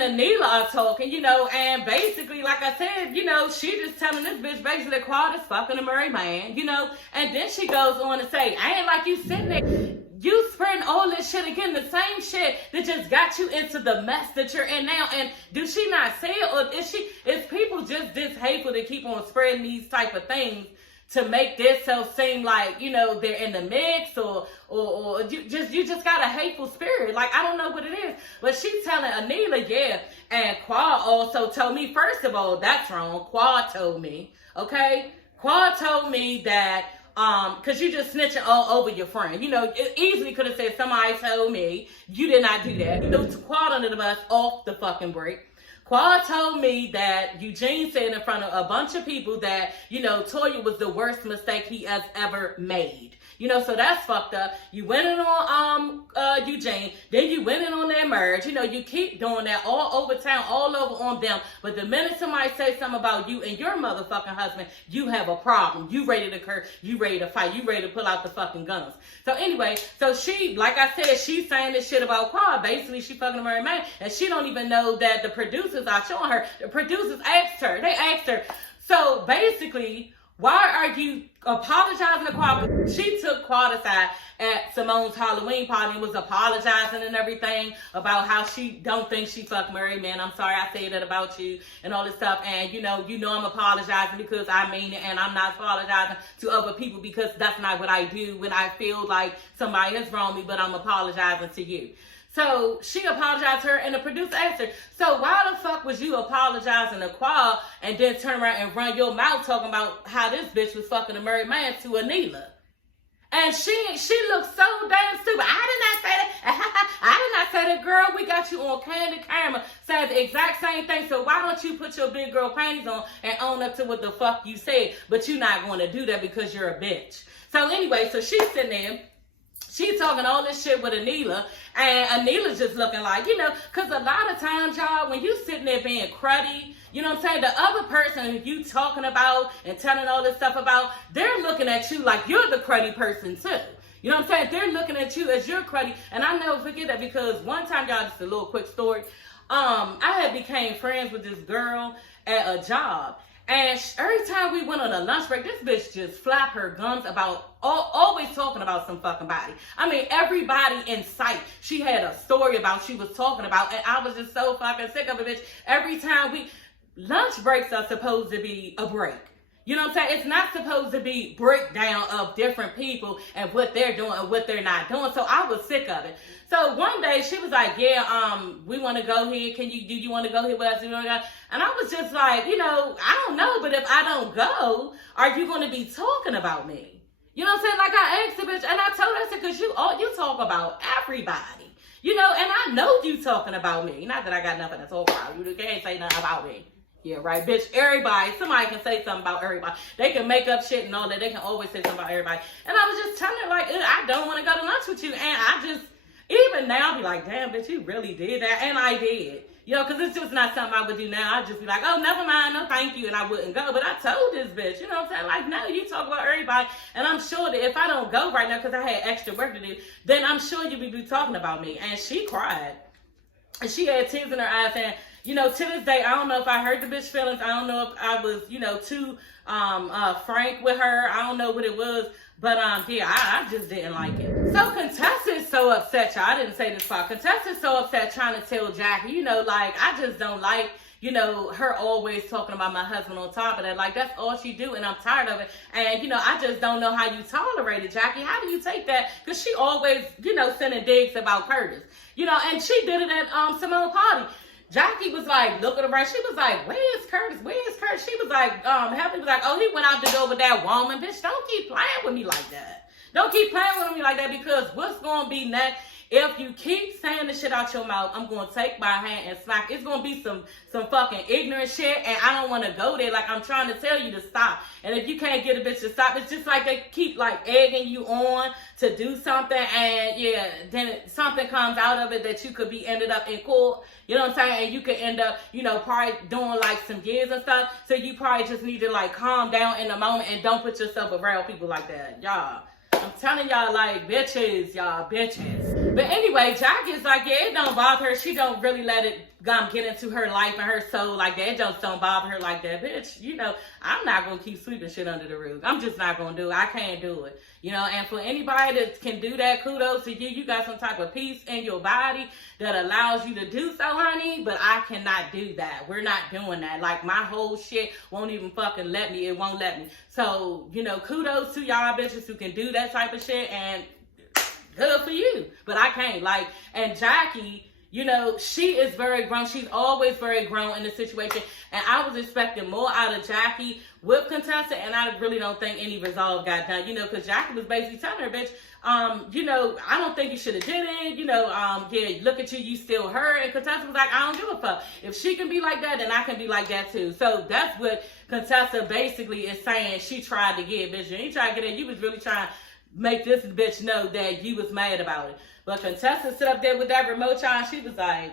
and Anila are talking, and basically, like I said, she just telling this bitch basically that Quad is fucking a married man, and then she goes on to say, I ain't like you sitting there. You spreading all this shit again, the same shit that just got you into the mess that you're in now. And do she not say it, or is people just this hateful to keep on spreading these type of things to make themselves seem like, they're in the mix, or you just got a hateful spirit. Like, I don't know what it is. But she's telling Anila, yeah, and Quad also told me, first of all, that's wrong. Quad told me, okay? Quad told me that because you just snitching all over your friend. It easily could have said, somebody told me. You did not do that. You threw Quad under the bus off the fucking break. Quad told me that Eugene said in front of a bunch of people that, Toya was the worst mistake he has ever made. So that's fucked up. You went in on Eugene, then you went in on their marriage. You keep doing that all over town, all over on them. But the minute somebody says something about you and your motherfucking husband, you have a problem. You ready to curse, you ready to fight, you ready to pull out the fucking guns. So anyway, so she, like I said, she's saying this shit about Quad. Basically, she fucking a married man, and she don't even know that the producers are showing her. The producers asked her. They asked her. So basically, why are you apologizing to Quad? She took Quad aside at Simone's Halloween party and was apologizing and everything about how she don't think she fucked married men. I'm sorry I said that about you and all this stuff. And I'm apologizing because I mean it, and I'm not apologizing to other people because that's not what I do when I feel like somebody has wronged me, but I'm apologizing to you. So she apologized to her, and the producer asked her, so why the fuck was you apologizing to Quad and then turn around and run your mouth talking about how this bitch was fucking a married man to Anila? And she looked so damn stupid. I did not say that. I did not say that, girl. We got you on candid camera saying the exact same thing. So why don't you put your big girl panties on and own up to what the fuck you said? But you're not going to do that because you're a bitch. So anyway, so she's sitting there. She's talking all this shit with Anila, and Anila's just looking like, because a lot of times, y'all, when you sitting there being cruddy, the other person who you talking about and telling all this stuff about, they're looking at you like you're the cruddy person too. They're looking at you as you're cruddy, and I never forget that because one time, y'all, just a little quick story. I had became friends with this girl at a job. And every time we went on a lunch break, this bitch just flapped her gums about, always talking about some fucking body. I mean, everybody in sight, she had a story about she was talking about, and I was just so fucking sick of it, bitch. Every time lunch breaks are supposed to be a break. It's not supposed to be breakdown of different people and what they're doing and what they're not doing. So I was sick of it. So one day she was like, yeah, we want to go here. Do you want to go here with us? And I was just like, I don't know, but if I don't go, are you going to be talking about me? Like I asked the bitch, and I told her, I said, because you talk about everybody, and I know you talking about me. Not that I got nothing to talk about. You can't say nothing about me. Yeah, right, bitch. Everybody, somebody can say something about everybody. They can make up shit and all that. They can always say something about everybody. And I was just telling her, like, I don't want to go to lunch with you. And I just, even now, I'll be like, damn, bitch, you really did that. And I did. Because it's just not something I would do now. I'd just be like, oh, never mind, no thank you. And I wouldn't go. But I told this bitch, like, no, you talk about everybody. And I'm sure that if I don't go right now because I had extra work to do, then I'm sure you'll be talking about me. And she cried. And she had tears in her eyes and, to this day, I don't know if I hurt the bitch feelings. I don't know if I was, too frank with her. I don't know what it was. But, yeah, I just didn't like it. So Contessa's so upset, y'all. I didn't say this part. Contessa's so upset trying to tell Jackie, like, I just don't like, her always talking about my husband on top of that. Like, that's all she do, and I'm tired of it. And, I just don't know how you tolerate it, Jackie. How do you take that? Because she always, sending digs about Curtis. And she did it at Simone's party. Jackie was like, looking around. She was like, where's Curtis? Where's Curtis? She was like, Heavenly was like, oh, he went out the door with that woman. Bitch, don't keep playing with me like that. Don't keep playing with me like that, because what's going to be next? If you keep saying the shit out your mouth, I'm going to take my hand and smack. It's going to be some fucking ignorant shit, and I don't want to go there. Like, I'm trying to tell you to stop. And if you can't get a bitch to stop, it's just like they keep, like, egging you on to do something, and, yeah, then something comes out of it that you could be ended up in court. You know what I'm saying? And you could end up, probably doing, like, some years and stuff. So you probably just need to, like, calm down in the moment and don't put yourself around people like that. Y'all, I'm telling y'all, like, bitches, y'all, bitches. But anyway, Jackie's like, yeah, it don't bother her. She don't really let it get into her life and her soul like that. It just don't bother her like that. Bitch, I'm not going to keep sweeping shit under the rug. I'm just not going to do it. I can't do it. And for anybody that can do that, kudos to you. You got some type of peace in your body that allows you to do so, honey. But I cannot do that. We're not doing that. Like, my whole shit won't even fucking let me. It won't let me. So, kudos to y'all bitches who can do that type of shit. And good for you. But I can't. And Jackie, she is very grown. She's always very grown in the situation. And I was expecting more out of Jackie with Contessa, and I really don't think any resolve got done, because Jackie was basically telling her, bitch, I don't think you should have did it, yeah, look at you, you still her. And Contessa was like, I don't give a fuck. If she can be like that, then I can be like that too. So that's what Contessa basically is saying she tried to get, bitch. And you tried to get it, you was really trying to make this bitch know that you was mad about it. But Contessa sit up there with that remote child, she was like,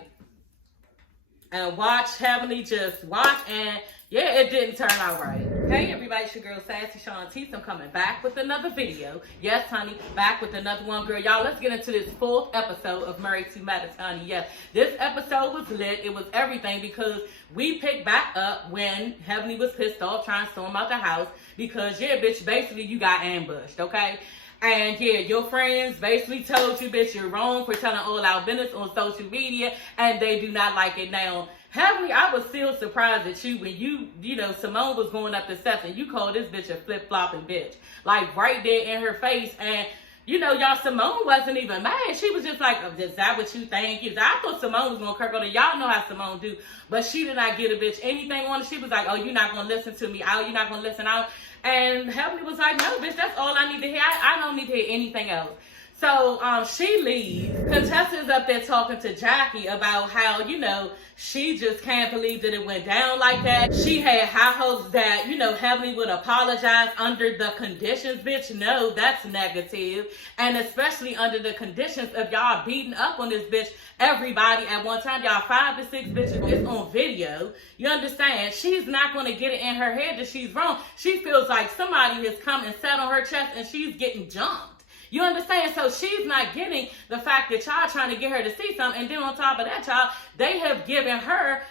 and watch Heavenly just watch, and yeah, it didn't turn out right. Hey everybody, it's your girl Sassy Shantice. I'm coming back with another video. Yes, honey, back with another one, girl. Y'all, let's get into this 4th episode of Married to Medicine, honey. Yes, this episode was lit. It was everything because we picked back up when Heavenly was pissed off trying to storm out the house because, yeah, bitch, basically you got ambushed, okay? And yeah, your friends basically told you, bitch, you're wrong for telling all our business on social media, and they do not like it. Now, Heavenly, I was still surprised at you when Simone was going up the steps and you called this bitch a flip-flopping bitch. Like, right there in her face. And, y'all, Simone wasn't even mad. She was just like, oh, is that what you think? I thought Simone was going to kirk on it. Y'all know how Simone do. But she did not get a bitch anything on it. She was like, oh, you're not going to listen to me out. You're not going to listen out. And Heavenly was like, no, bitch, that's all I need to hear. I don't need to hear anything else. So she leaves. Contessa's up there talking to Jackie about how, she just can't believe that it went down like that. She had high hopes that, Heavenly would apologize under the conditions. Bitch, no, that's negative. And especially under the conditions of y'all beating up on this bitch, everybody at one time. Y'all 5 to 6 bitches. It's on video. You understand? She's not going to get it in her head that she's wrong. She feels like somebody has come and sat on her chest and she's getting jumped. You understand? So she's not getting the fact that y'all trying to get her to see something. And then on top of that, y'all, they have given her,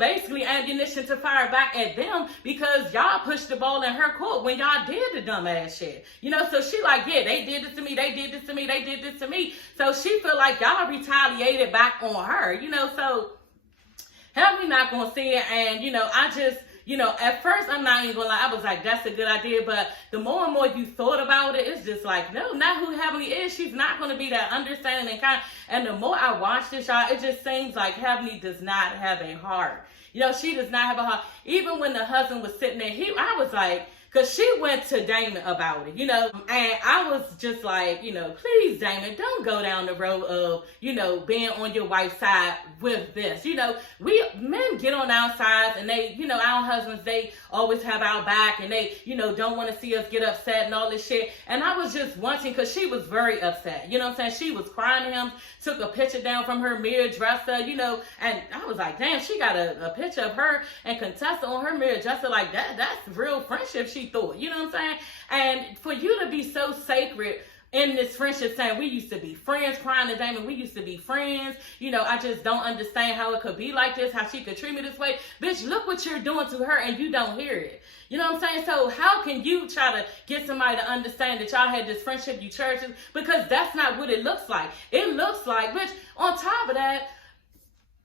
basically ammunition to fire back at them because y'all pushed the ball in her court when y'all did the dumbass shit. So she like, yeah, they did this to me. They did this to me. They did this to me. So she feel like y'all retaliated back on her, so Heavenly not going to see it. And, I just... at first, I'm not even gonna lie, I was like, that's a good idea, but the more and more you thought about it, it's just like, no, not who Heavenly is. She's not gonna be that understanding and kind. And the more I watch this, y'all, it just seems like Heavenly does not have a heart. She does not have a heart. Even when the husband was sitting there, I was like, because she went to Damon about it, and I was just like, please, Damon, don't go down the road of, being on your wife's side with this. We men get on our sides and they, our husbands, they always have our back and they, don't want to see us get upset and all this shit. And I was just wanting, because she was very upset. You know what I'm saying? She was crying to him, took a picture down from her mirror dresser, and I was like, damn, she got a picture of her and Contessa on her mirror dresser like that. That's real friendship, she thought. You know what I'm saying? And for you to be so sacred in this friendship saying we used to be friends, crying to Damon, we used to be friends, I just don't understand how it could be like this, how she could treat me this way. Bitch, look what you're doing to her and you don't hear it. You know what I'm saying? So how can you try to get somebody to understand that y'all had this friendship you cherish? Because that's not what it looks like. It looks like, bitch, on top of that,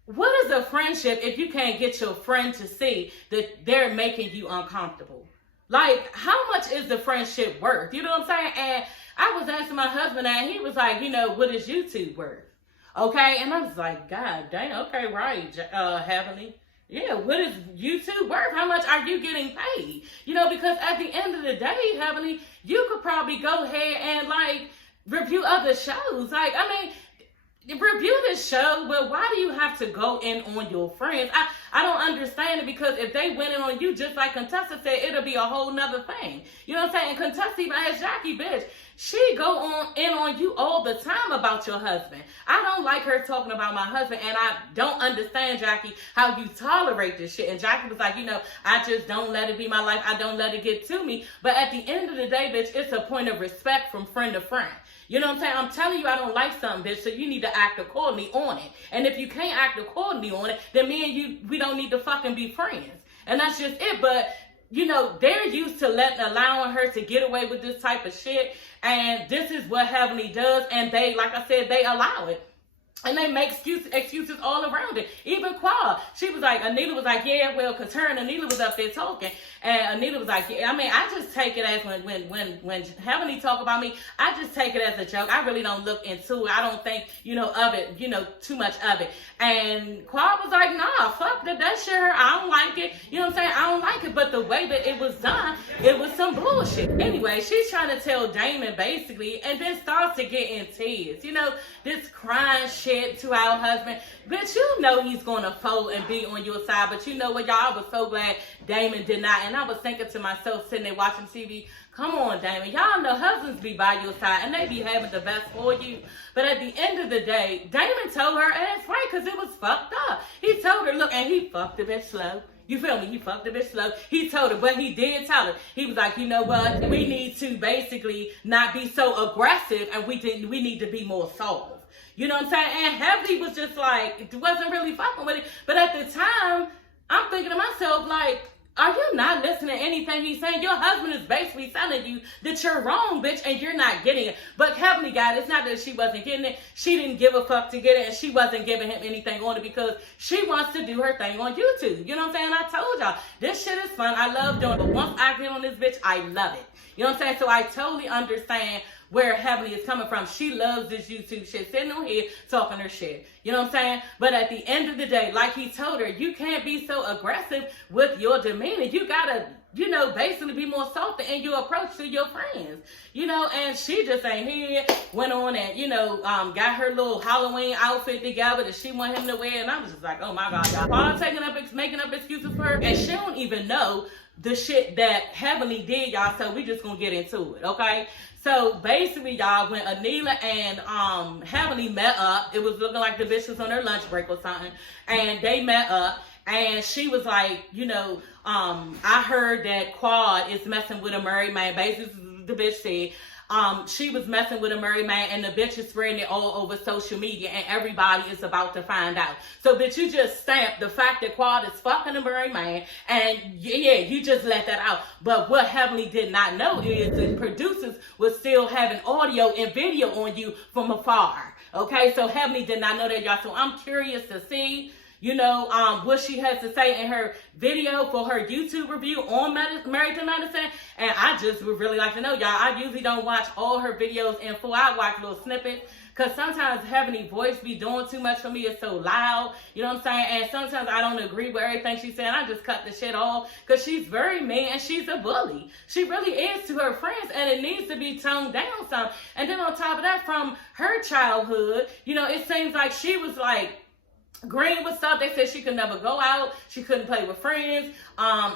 what is a friendship if you can't get your friend to see that they're making you uncomfortable? Like, how much is the friendship worth? You know what I'm saying? And I was asking my husband, and he was like, what is YouTube worth? Okay, and I was like, God damn, okay, right, Heavenly. Yeah, what is YouTube worth? How much are you getting paid? Because at the end of the day, Heavenly, you could probably go ahead and, review other shows. Review this show, but why do you have to go in on your friends? I don't understand it, because if they went in on you, just like Contessa said, it'll be a whole nother thing. You know what I'm saying? And Contessa even asked Jackie, bitch, she go in on you all the time about your husband. I don't like her talking about my husband, and I don't understand, Jackie, how you tolerate this shit. And Jackie was like, I just don't let it be my life. I don't let it get to me. But at the end of the day, bitch, it's a point of respect from friend to friend. You know what I'm saying? I'm telling you I don't like something, bitch, so you need to act accordingly on it. And if you can't act accordingly on it, then me and you, we don't need to fucking be friends. And that's just it. But, you know, they're used to allowing her to get away with this type of shit. And this is what Heavenly does. And they, like I said, they allow it. And they make excuses all around it. Even Quad, she was like, Anita was like, yeah, well, because her and Anita was up there talking. And Anita was like, yeah, I mean, I just take it as when Heavenly talk about me, I just take it as a joke. I really don't look into it. I don't think, you know, of it, you know, too much of it. And Quad was like, nah, fuck that shit her. I don't like it. You know what I'm saying? I don't like it. But the way that it was done, it was some bullshit. Anyway, she's trying to tell Damon basically, and then starts to get in tears. You know, this crying shit to our husband. Bitch, you know he's gonna fold and be on your side, but you know what, y'all, I was so glad Damon did not. And I was thinking to myself, sitting there watching TV, come on, Damon, y'all know husbands be by your side and they be having the best for you. But at the end of the day, Damon told her, and it's right, because it was fucked up. He told her, look, and he fucked the bitch slow. You feel me? He fucked the bitch slow. He told her, but he did tell her. He was like, you know what? We need to basically not be so aggressive, and we need to be more soft. You know what I'm saying? And Heavenly was just like, wasn't really fucking with it. But at the time, I'm thinking to myself, like, are you not listening to anything he's saying? Your husband is basically telling you that you're wrong, bitch, and you're not getting it. But Heavenly got it. It's not that she wasn't getting it. She didn't give a fuck to get it, and she wasn't giving him anything on it because she wants to do her thing on YouTube. You know what I'm saying? I told y'all, this shit is fun. I love doing it. But once I get on this bitch, I love it. You know what I'm saying? So I totally understand where Heavenly is coming from. She loves this YouTube shit, sitting on here talking her shit. You know what I'm saying? But at the end of the day, like he told her, you can't be so aggressive with your demeanor. You gotta, you know, basically be more softer in your approach to your friends. You know, and she just ain't here, went on and, you know, got her little Halloween outfit together that she want him to wear. And I was just like, oh my God, y'all. Paul making up excuses for her. And she don't even know the shit that Heavenly did, y'all. So we just gonna get into it, okay? So basically, y'all, when Anila and Heavenly met up, it was looking like the bitch was on her lunch break or something, and they met up, and she was like, you know, I heard that Quad is messing with a married man. Basically, the bitch said. She was messing with a married man, and the bitch is spreading it all over social media, and everybody is about to find out. So, bitch, you just stamped the fact that Quad is fucking a married man, and yeah, you just let that out. But what Heavenly did not know is the producers was still having audio and video on you from afar. Okay, so Heavenly did not know that, y'all. So I'm curious to see, you know, what she has to say in her video for her YouTube review on Married to Medicine. And I just would really like to know, y'all. I usually don't watch all her videos in full. I watch little snippets because sometimes Heavenly voice be doing too much for me. It's so loud, you know what I'm saying? And sometimes I don't agree with everything she's saying. I just cut the shit off because she's very mean and she's a bully. She really is to her friends, and it needs to be toned down some. And then on top of that, from her childhood, you know, it seems like she was like green with stuff. They said she could never go out. She couldn't play with friends.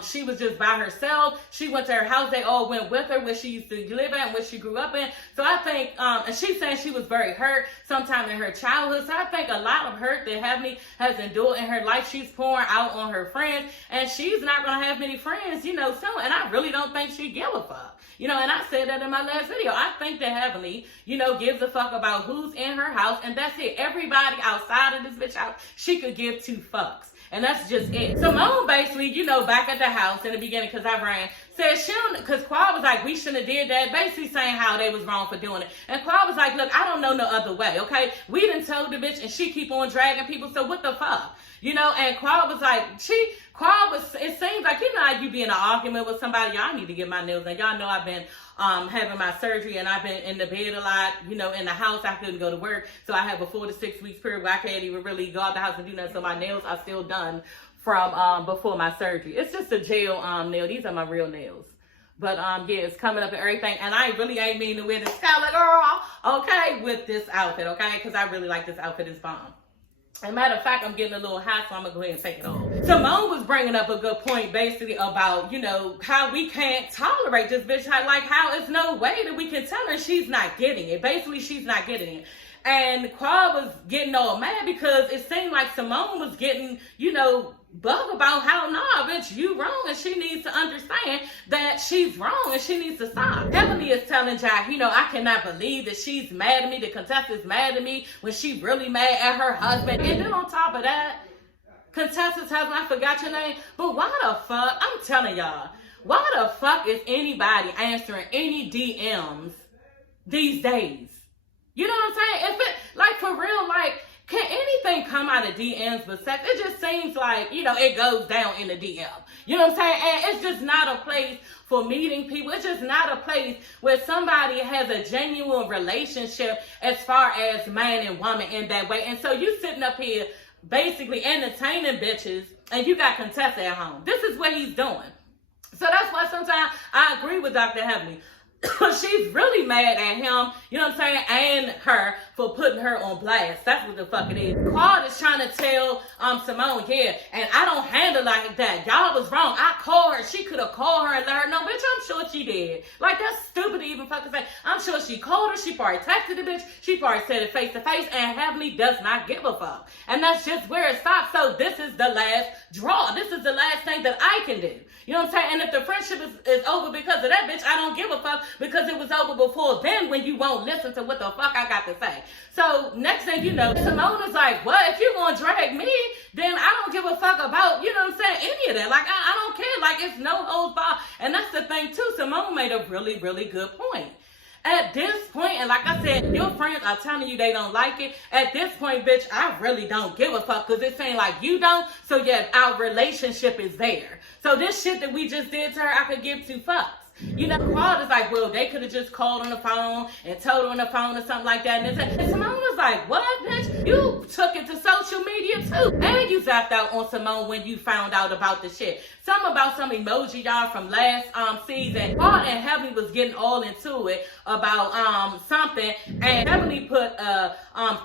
She was just by herself. She went to her house. They all went with her where she used to live at and where she grew up in. So I think, and she's saying she was very hurt sometime in her childhood. So I think a lot of hurt that Heavenly has endured in her life, she's pouring out on her friends. And she's not going to have many friends, you know, soon. And I really don't think she give a fuck. You know, and I said that in my last video. I think that Heavenly, you know, gives a fuck about who's in her house, and that's it. Everybody outside of this bitch house, she could give two fucks. And that's just it. So Mom basically, you know, back at the house in the beginning, because I ran, said she don't, because Quad was like, we shouldn't have did that, basically saying how they was wrong for doing it. And Quad was like, look, I don't know no other way, okay? We done told the bitch, and she keep on dragging people, so what the fuck? You know, and Quad was like, it seems like, you know, how you be in an argument with somebody, y'all need to get my nails done. Y'all know I've been having my surgery, and I've been in the bed a lot, you know, in the house. I couldn't go to work, so I have a 4 to 6 weeks period where I can't even really go out the house and do nothing, so my nails are still done from before my surgery. It's just a gel nail. These are my real nails. But yeah, it's coming up and everything, and I really ain't mean to wear this color, girl, okay, with this outfit, okay, because I really like this outfit. It's bomb. As a matter of fact, I'm getting a little hot, so I'm going to go ahead and take it off. Simone was bringing up a good point, basically, about, you know, how we can't tolerate this bitch. Like, how it's no way that we can tell her she's not getting it. Basically, she's not getting it. And Quad was getting all mad because it seemed like Simone was getting, bug about how, nah, bitch, you wrong, and she needs to understand that she's wrong and she needs to stop. Heavenly is telling Jack, I cannot believe that she's mad at me, the contestant is mad at me when she really mad at her husband. And then on top of that, contestant's husband, I forgot your name, but why the fuck, I'm telling y'all, why the fuck is anybody answering any DMs these days? You know what I'm saying? If it, like, for real, like, can anything come out of DMs but sex? It just seems like, it goes down in the DM. You know what I'm saying? And it's just not a place for meeting people. It's just not a place where somebody has a genuine relationship as far as man and woman in that way. And so you sitting up here basically entertaining bitches and you got contestants at home. This is what he's doing. So that's why sometimes I agree with Dr. Heavenly. She's really mad at him, you know what I'm saying, and her for putting her on blast. That's what the fuck it is. Claude is trying to tell Simone, yeah, and I don't handle like that. Y'all was wrong. I called her. She could have called her and let her know. Bitch, I'm sure she did. Like, that's stupid to even fucking say. I'm sure she called her. She probably texted the bitch. She probably said it face to face, and Heavenly does not give a fuck. And that's just where it stops. So this is the last draw. This is the last thing that I can do. You know what I'm saying? And if the friendship is over because of that, bitch, I don't give a fuck because it was over before then when you won't listen to what the fuck I got to say. So next thing you know, Simone is like, what? If you gonna drag me, then I don't give a fuck about, you know what I'm saying, any of that. Like, I don't care. Like, it's no holds barred. And that's the thing, too. Simone made a really, really good point. At this point, and like I said, your friends are telling you they don't like it. At this point, bitch, I really don't give a fuck because it's saying like you don't. So yeah, our relationship is there. So this shit that we just did to her, I could give two fucks. Claude is like, well, they could have just called on the phone and told her on the phone or something like that. And Simone was like, what, bitch? You took it to social media too. And you zapped out on Simone when you found out about the shit. Something about some emoji, y'all, from last season. Claude and Heavenly was getting all into it about something. And Heavenly put a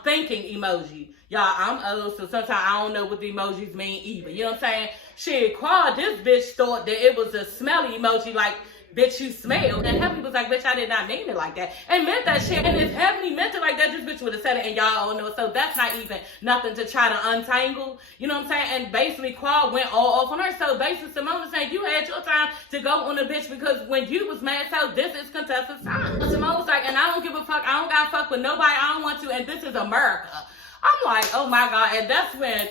thinking emoji. Y'all, I'm old, so sometimes I don't know what the emojis mean either. You know what I'm saying? Shit, Claude, this bitch thought that it was a smelly emoji, like, bitch, you smell. And Heavenly was like, bitch, I did not mean it like that. And meant that shit. And if Heavenly meant it like that, this bitch would have said it and y'all all know it. So that's not even nothing to try to untangle. You know what I'm saying? And basically, Claude went all off on her. So basically, Simone was saying, you had your time to go on a bitch because when you was mad, so this is contestant's time. Simone was like, and I don't give a fuck. I don't gotta fuck with nobody. I don't want to. And this is America. I'm like, oh my God. And that's when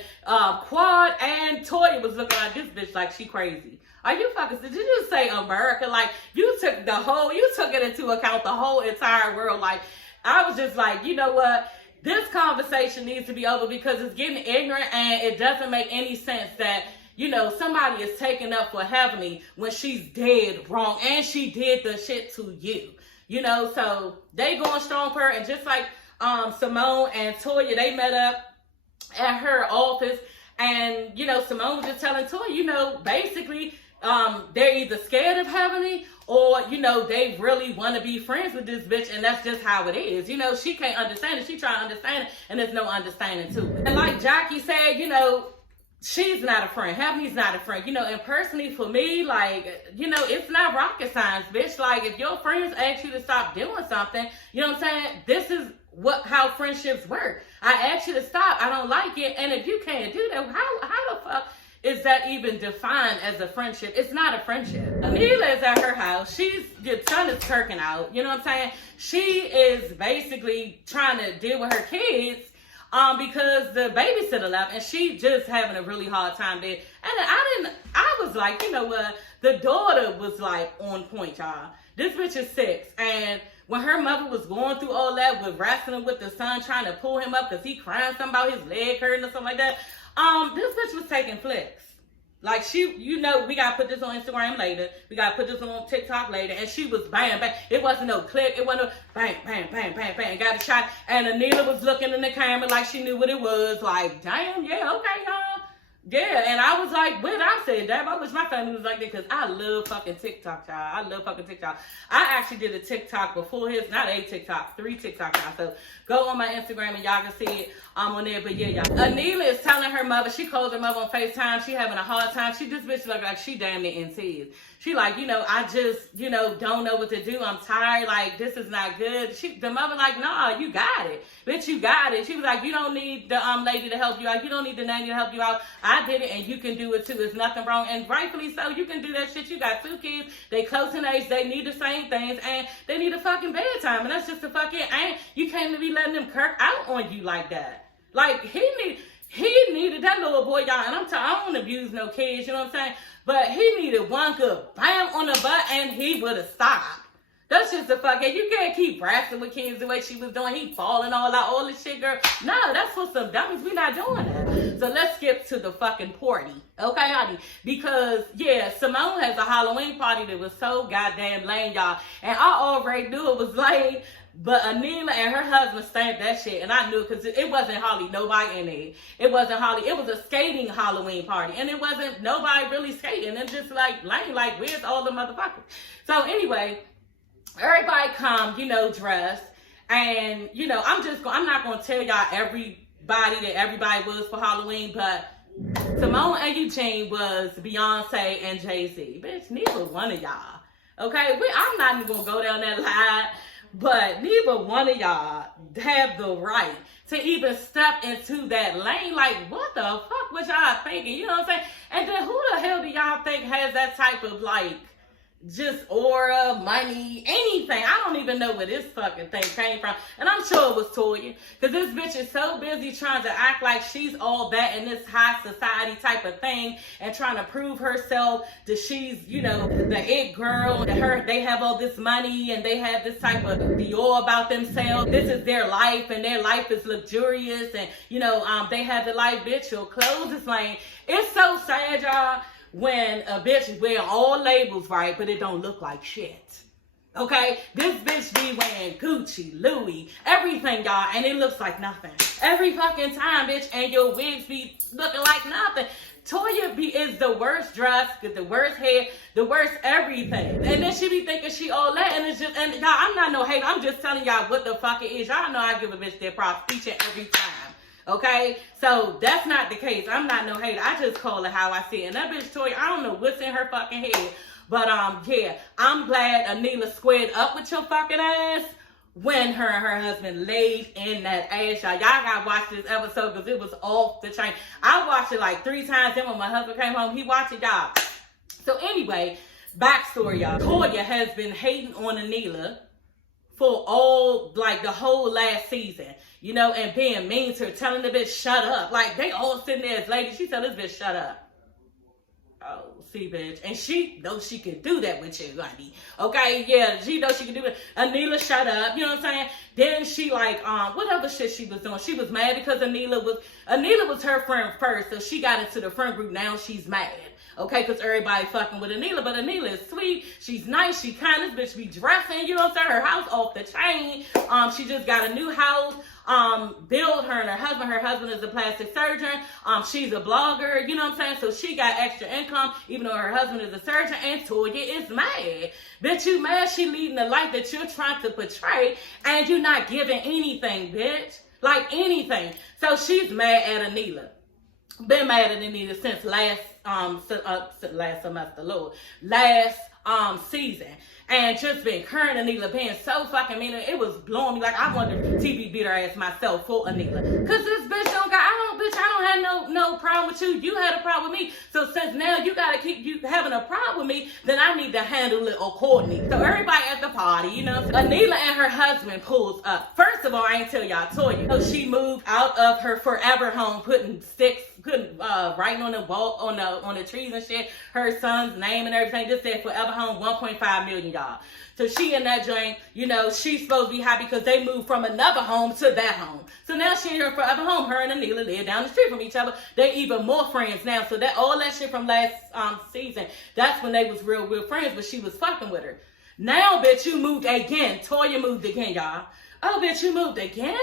Quad and Toya was looking at this bitch like she crazy. Are you fucking, did you just say America? Like, you took it into account, the whole entire world. Like, I was just like, you know what? This conversation needs to be over because it's getting ignorant and it doesn't make any sense that, somebody is taking up for Heavenly when she's dead wrong and she did the shit to you. So they going strong for her, and just like Simone and Toya, they met up at her office, and Simone was just telling Toya, basically they're either scared of Heavenly or they really want to be friends with this bitch, and that's just how it is. She can't understand it. She trying to understand it, and there's no understanding to it. And like Jackie said, she's not a friend. Heavenly's not a friend. And personally for me, like, it's not rocket science, bitch. Like, if your friends ask you to stop doing something, you know what I'm saying? This is how friendships work. I ask you to stop. I don't like it. And if you can't do that, how the fuck is that even defined as a friendship? It's not a friendship. Anila is at her house. Your son is turking out. You know what I'm saying? She is basically trying to deal with her kids because the babysitter left, and she just having a really hard time there. And I was like, you know what? The daughter was like on point, y'all. This bitch is 6, and when her mother was going through all that with wrestling with the son, trying to pull him up because he crying something about his leg hurting or something like that, this bitch was taking flicks. Like, we gotta put this on Instagram later. We gotta put this on TikTok later. And she was bang, bang. It wasn't no click. It wasn't no bang, bang, bang, bang, bang. Got a shot. And Anila was looking in the camera like she knew what it was. Like, damn, yeah, okay, y'all. Yeah, and I was like, when I said that, I wish my family was like that because I love fucking TikTok, y'all. I love fucking TikTok. I actually did a TikTok before his, not a TikTok, 3 TikTok, y'all. So go on my Instagram and y'all can see it on there. But yeah, y'all. Anila is telling her mother, she calls her mother on FaceTime. She having a hard time. This bitch look like she damn near in tears. She like, I just, don't know what to do. I'm tired. Like, this is not good. The mother like, nah, you got it. Bitch, you got it. She was like, you don't need the lady to help you out. You don't need the nanny to help you out. I did it and you can do it too. There's nothing wrong. And rightfully so, you can do that shit. You got 2 kids. They close in age. They need the same things. And they need a fucking bedtime. And that's just a fucking, you can't be letting them kirk out on you like that. Like, he needed that little boy, y'all. And I don't want to abuse no kids, you know what I'm saying? But he needed one good bam on the butt and he would have stopped. That's just a fucking, you can't keep wrestling with kids the way she was doing. He falling all this shit, girl. No, that's for some dummies. We not doing that. So let's skip to the fucking party. Okay, honey? Because, yeah, Simone has a Halloween party that was so goddamn lame, y'all. And I already knew it was lame. But Anila and her husband stamped that shit, and I knew it because it wasn't hardly nobody in there. It wasn't hardly, it was a skating Halloween party, and it wasn't nobody really skating. It's just like lame, like where's all the motherfuckers? So anyway, everybody come, dressed, and I'm not gonna tell y'all everybody that everybody was for Halloween, but Simone and Eugene was Beyonce and Jay-Z. Bitch, neither one of y'all. Okay, I'm not even gonna go down that line. But neither one of y'all have the right to even step into that lane. Like, what the fuck was y'all thinking? You know what I'm saying? And then who the hell do y'all think has that type of, like, just aura, money, anything? I don't even know where this fucking thing came from. And I'm sure it was Toya. Because this bitch is so busy trying to act like she's all that in this high society type of thing. And trying to prove herself that she's, the it girl. That they have all this money and they have this type of Dior about themselves. This is their life and their life is luxurious. And, they have the life, bitch. Your clothes is lame. It's so sad, y'all. When a bitch wear all labels, right, but it don't look like shit. Okay? This bitch be wearing Gucci, Louis, everything, y'all, and it looks like nothing. Every fucking time, bitch, and your wigs be looking like nothing. Toya is the worst dress, the worst hair, the worst everything. And then she be thinking she all that, and it's just, and y'all, I'm not no hater. I'm just telling y'all what the fuck it is. Y'all know I give a bitch their props each and every time. Okay, so that's not the case. I'm not no hater. I just call it how I see it. And that bitch Toya, I don't know what's in her fucking head. But yeah, I'm glad Anila squared up with your fucking ass when her and her husband laid in that ass. Y'all gotta watch this episode because it was off the chain. I watched it like 3 times. Then when my husband came home, he watched it, y'all. So anyway, backstory, y'all. Toya has been hating on Anila for the whole last season. And being mean to her, telling the bitch, shut up. Like, they all sitting there as ladies. She tell this bitch, shut up. Oh, see, bitch. And she knows she can do that with you, honey. Okay, yeah, she knows she can do it. Anila, shut up. You know what I'm saying? Then she, what other shit she was doing? She was mad because Anila was her friend first, so she got into the friend group. Now she's mad. Okay, because everybody fucking with Anila, but Anila is sweet. She's nice. She kind. This bitch be dressing. You know what I'm saying? Her house off the chain. She just got a new house. Build her and her husband. Her husband is a plastic surgeon. She's a blogger. You know what I'm saying? So she got extra income, even though her husband is a surgeon. And Toya is mad. Bitch, you mad? She leading the life that you're trying to portray, and you're not giving anything, bitch. Like anything. So she's mad at Anila. Been mad at Anita since last semester, Lord. Last season. And just been current Anila being so fucking mean. It was blowing me like I wanted to TV beat her ass myself for Anila. Cause this bitch I don't have no problem with you. You had a problem with me. So since now you gotta keep you having a problem with me, then I need to handle it accordingly. So everybody at the party, Anila and her husband pulls up. First of all, I ain't tell y'all Toya. So she moved out of her forever home, putting writing on the wall, on the trees and shit, her son's name and everything. Just said forever home, 1.5 million, y'all. So she in that joint, she's supposed to be happy because they moved from another home to that home. So now she in her forever home. Her and Anila live down the street from each other. They even more friends now. So that all that shit from last season, that's when they was real friends, but she was fucking with her. Now, bitch, you moved again. Toya moved again, y'all. Oh, bitch, you moved again?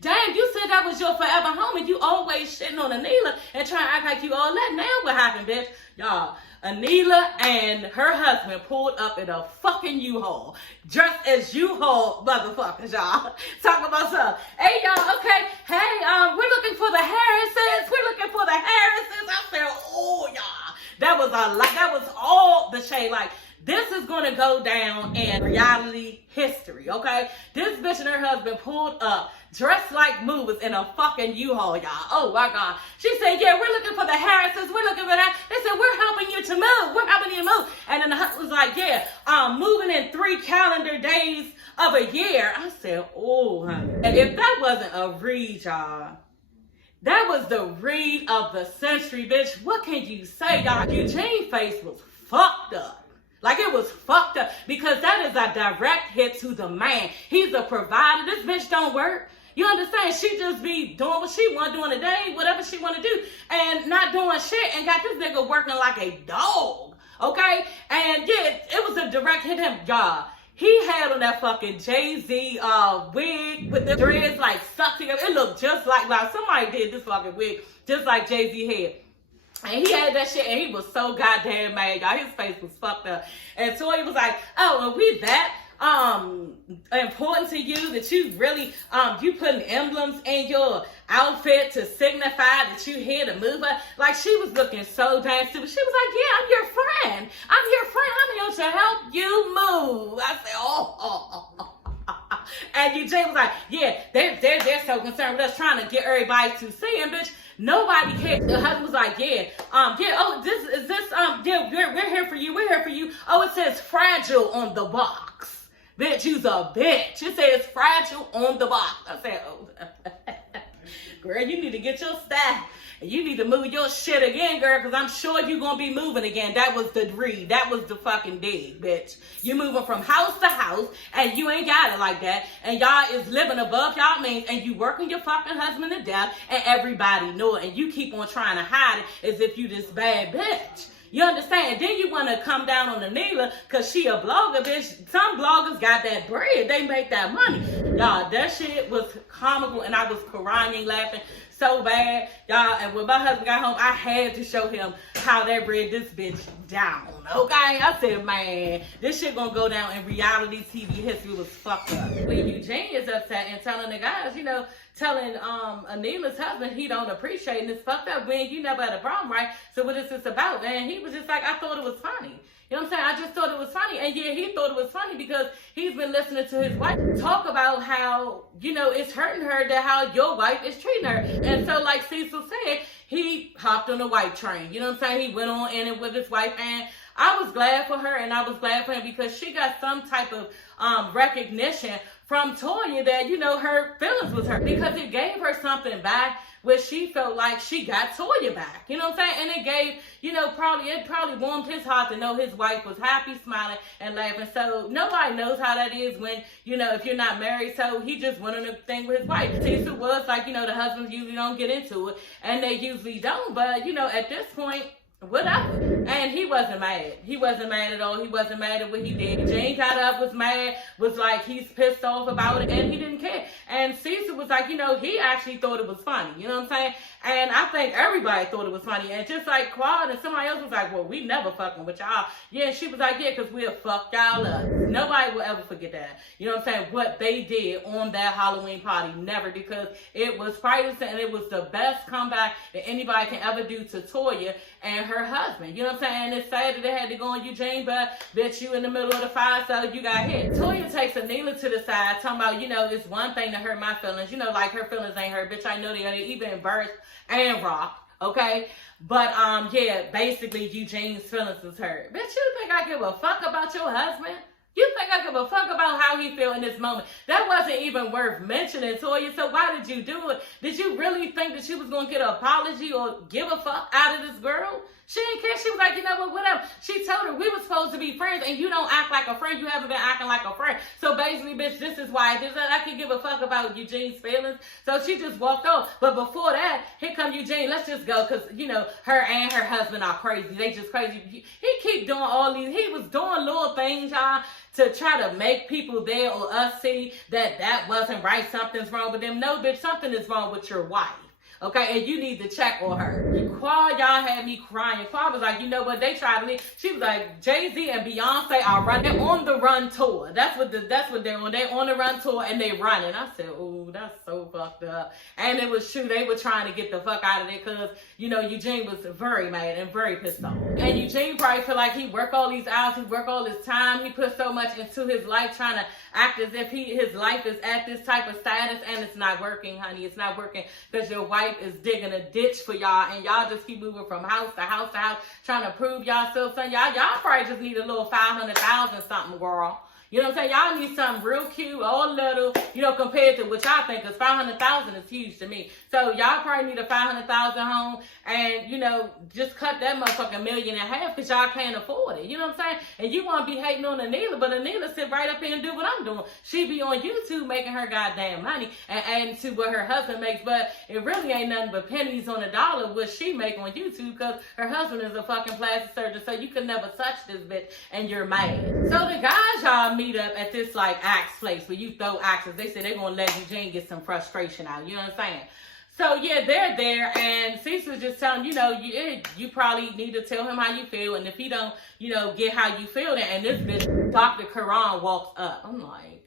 Dang, you said that was your forever home and you always shitting on Anila and trying to act like you all that. Now what happened, bitch? Y'all, Anila and her husband pulled up in a fucking U-Haul. Dressed as U-Haul motherfuckers, y'all. Talk about some. Hey, y'all, okay. Hey, we're looking for the Harrises. We're looking for the Harrises. I said, oh, y'all. That was a lot. That was all the shade. Like, this is going to go down in reality history, okay? This bitch and her husband pulled up, dressed like movers in a fucking U-Haul, y'all. Oh, my God. She said, yeah, we're looking for the Harrises. We're looking for that. They said, we're helping you to move. We're helping you to move. And then the husband was like, yeah, moving in 3 calendar days of a year. I said, oh, honey. And if that wasn't a read, y'all, that was the read of the century, bitch. What can you say, y'all? Eugene's face was fucked up. Like, it was fucked up because that is a direct hit to the man. He's a provider. This bitch don't work. You understand? She just be doing what she want, doing a day, whatever she want to do, and not doing shit, and got this nigga working like a dog, okay? And yeah, it was a direct hit him, y'all. He had on that fucking Jay-Z wig with the dreads like stuck together. It looked just like somebody did this fucking wig just like Jay-Z had. And he had that shit, and he was so goddamn mad, y'all. His face was fucked up. And Toya was like, oh, are we that important to you that you really, you putting emblems in your outfit to signify that you here to move her? Like, she was looking so damn stupid. She was like, yeah, I'm your friend. I'm your friend. I'm here to help you move. I said, oh. And Eugene was like, yeah, they're so concerned with us trying to get everybody to see him, bitch. Nobody cares. The husband was like, yeah, we're here for you. We're here for you. Oh, it says fragile on the box. Bitch, you's a bitch. It says fragile on the box. I said, oh, girl, you need to get your staff. You need to move your shit again, girl, because I'm sure you're going to be moving again. That was the read. That was the fucking dig, bitch. You moving from house to house, and you ain't got it like that. And y'all is living above y'all means, and you working your fucking husband to death, and everybody know it. And you keep on trying to hide it as if you this bad bitch. You understand? Then you want to come down on Anila because she a blogger, bitch. Some bloggers got that bread. They make that money. Y'all, that shit was comical, and I was crying, laughing so bad, y'all. And when my husband got home, I had to show him how they read this bitch down, okay? I said, man, this shit gonna go down in reality TV history. Was fucked up. When Eugene is upset and telling the guys, telling Anila's husband he don't appreciate, and it's fucked up when you never had a problem, right? So what is this about? And he was just like, I thought it was funny. You know what I'm saying? I just thought it was funny. And yeah, he thought it was funny because he's been listening to his wife talk about how, it's hurting her that how your wife is treating her. And so like Cecil said, he hopped on the white train. You know what I'm saying? He went on in it with his wife, and I was glad for her, and I was glad for him because she got some type of recognition from Toya that, her feelings was hurt, because it gave her something back where she felt like she got Toya back. You know what I'm saying? And it gave, it probably warmed his heart to know his wife was happy, smiling, and laughing. So nobody knows how that is when, if you're not married. So he just went on a thing with his wife. Cecil was like, the husbands usually don't get into it, and they usually don't. But, at this point, whatever. And he wasn't mad. He wasn't mad at all. He wasn't mad at what he did. Jane got up, was mad, was like, he's pissed off about it, and he didn't care. And Cecil was like, he actually thought it was funny. You know what I'm saying? And I think everybody thought it was funny. And just like Quad and somebody else was like, well, we never fucking with y'all. Yeah, she was like, yeah, because we'll fuck y'all up. Nobody will ever forget that. You know what I'm saying? What they did on that Halloween party. Never, because it was frightening, and it was the best comeback that anybody can ever do to Toya and her husband. You know what I'm saying? And it's sad that they had to go on Eugene, but bitch, you in the middle of the fire, so you got hit. Toya takes Anila to the side, talking about, it's one thing to hurt my feelings. Like her feelings ain't hurt. Bitch, I know they even birth and rock, okay? But, yeah, basically, Eugene's feelings was hurt. Bitch, you think I give a fuck about your husband? You think I give a fuck about how he feel in this moment? That wasn't even worth mentioning, Toya. So why did you do it? Did you really think that she was going to get an apology or give a fuck out of this girl? She didn't care. She was like, whatever. She told her we were supposed to be friends, and you don't act like a friend. You haven't been acting like a friend. So basically, bitch, this is why I can give a fuck about Eugene's feelings. So she just walked off. But before that, here come Eugene. Let's just go, because, her and her husband are crazy. They just crazy. He keep doing all these. He was doing little things, y'all, to try to make people there or us see that that wasn't right, something's wrong with them. No, bitch, something is wrong with your wife. Okay, and you need to check on her. Qua, y'all had me crying. Qua was like, you know what? They tried to leave. She was like, Jay-Z and Beyonce are running. They're on the run tour. That's what they're on. They're on the run tour and they running. I said, oh, that's so fucked up. And it was true. They were trying to get the fuck out of there because, you know, Eugene was very mad and very pissed off. And Eugene probably feel like he worked all these hours, he worked all this time, he put so much into his life trying to act as if his life is at this type of status, and it's not working, honey. It's not working because your wife is digging a ditch for y'all, and y'all just keep moving from house to house to house, trying to prove y'all still son. Y'all probably just need a little 500,000 something, girl. You know what I'm saying? Y'all need something real cute, all little, you know, compared to what y'all think, because 500,000 is huge to me. So y'all probably need a 500,000 home, and, you know, just cut that motherfucking $1.5 million because y'all can't afford it. You know what I'm saying? And you want to be hating on Anila, but Anila sit right up here and do what I'm doing. She be on YouTube making her goddamn money and adding to what her husband makes, but it really ain't nothing but pennies on a dollar what she make on YouTube because her husband is a fucking plastic surgeon, so you can never touch this bitch and you're mad. So the guys y'all meet up at this like axe place where you throw axes. They said they're gonna let Eugene get some frustration out. You know what I'm saying? So yeah, they're there, and Cecil's just telling, you know, you probably need to tell him how you feel, and if he don't, you know, get how you feel, then, and this bitch, Dr. Karan walks up. I'm like,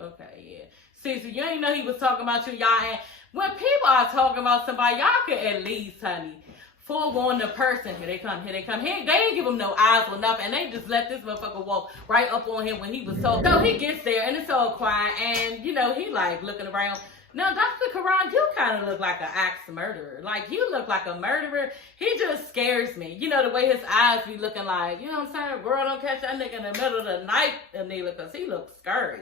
okay, yeah. Cecil, you ain't know he was talking about you, y'all, and when people are talking about somebody, y'all can at least, honey, forewarn the person. Here they come, here they come. They ain't give him no eyes or nothing, and they just let this motherfucker walk right up on him when he was so he gets there, and it's all quiet, and, you know, he like looking around. Now, Dr. Karan, you kind of look like an axe murderer. Like, you look like a murderer. He just scares me. You know, the way his eyes be looking like, you know what I'm saying? Girl, don't catch that nigga in the middle of the night, Anila, because he looks scary.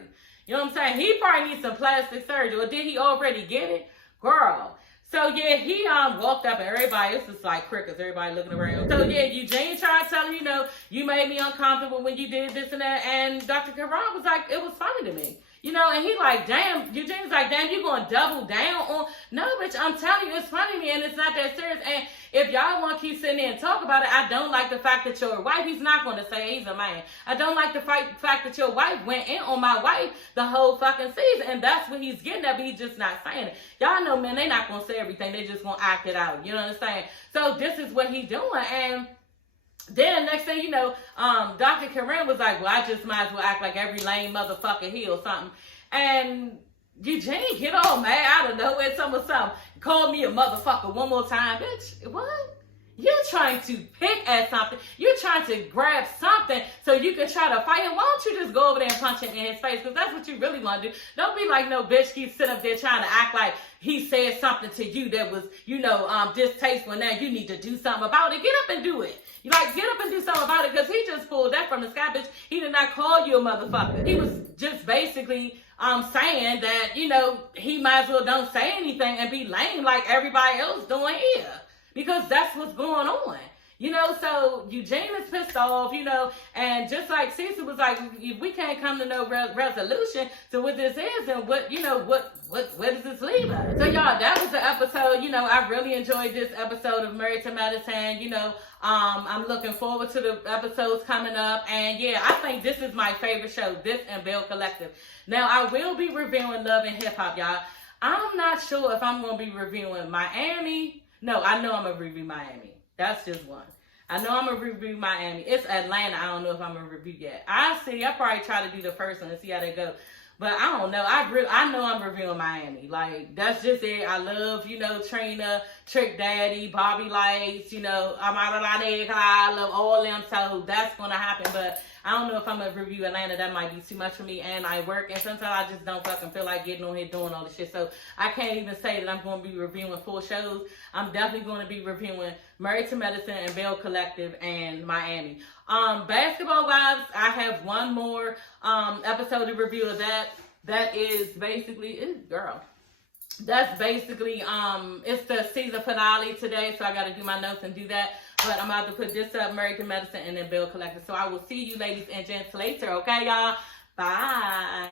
You know what I'm saying? He probably needs some plastic surgery. Or did he already get it? Girl. So, yeah, he walked up, and everybody, it's just like crickets, everybody looking around. So, yeah, Eugene tried to tell him, you know, you made me uncomfortable when you did this and that. And Dr. Karan was like, it was funny to me. You know, and he like, damn, Eugene's like, damn, you gonna double down on? No, bitch, I'm telling you, it's funny to me, and it's not that serious. And if y'all want to keep sitting there and talk about it, I don't like the fact that your wife, he's not going to say he's a man. I don't like the fact that your wife went in on my wife the whole fucking season, and that's what he's getting at, but he's just not saying it. Y'all know, man, they not going to say everything. They just going to act it out. You know what I'm saying? So this is what he's doing, and then next thing you know, Dr. Karan was like, well, I just might as well act like every lame motherfucker here or something. And Eugene get all mad out of nowhere, something. Call me a motherfucker one more time, bitch. What? You're trying to pick at something. You're trying to grab something so you can try to fight him. Why don't you just go over there and punch him in his face? Because that's what you really want to do. Don't be like no bitch keep sitting up there trying to act like he said something to you that was, you know, distasteful. Now you need to do something about it. Get up and do it. You like, get up and do something about it, because he just pulled that from the sky, bitch. He did not call you a motherfucker. He was just basically saying that, you know, he might as well don't say anything and be lame like everybody else doing here. Because that's what's going on. You know, so Eugene is pissed off, you know, and just like Cecil was like, if we can't come to no resolution to what this is, and what, you know, where does this leave us? So y'all, that was the episode. You know, I really enjoyed this episode of Married to Medicine. You know, I'm looking forward to the episodes coming up, and yeah, I think this is my favorite show, this and Bell Collective. Now, I will be reviewing Love and Hip Hop, y'all. I'm not sure if I'm going to be reviewing Miami. No, I know I'm going to review Miami. That's just one. I know I'm going to review Miami. It's Atlanta. I don't know if I'm going to review yet. I'll probably try to do the first one and see how they go. But I don't know. I know I'm reviewing Miami. Like, that's just it. I love, you know, Trina, Trick Daddy, Bobby Lights, you know, I love all them. So that's going to happen. But I don't know if I'm going to review Atlanta. That might be too much for me. And I work, and sometimes I just don't fucking feel like getting on here doing all this shit. So I can't even say that I'm going to be reviewing full shows. I'm definitely going to be reviewing Married to Medicine and Bell Collective and Miami. Basketball Wives, I have one more episode to review of that. That is basically, that's basically, it's the season finale today, so I got to do my notes and do that. But I'm about to put this up, Married to Medicine and then Bell Collective. So I will see you ladies and gents later, okay, y'all? Bye.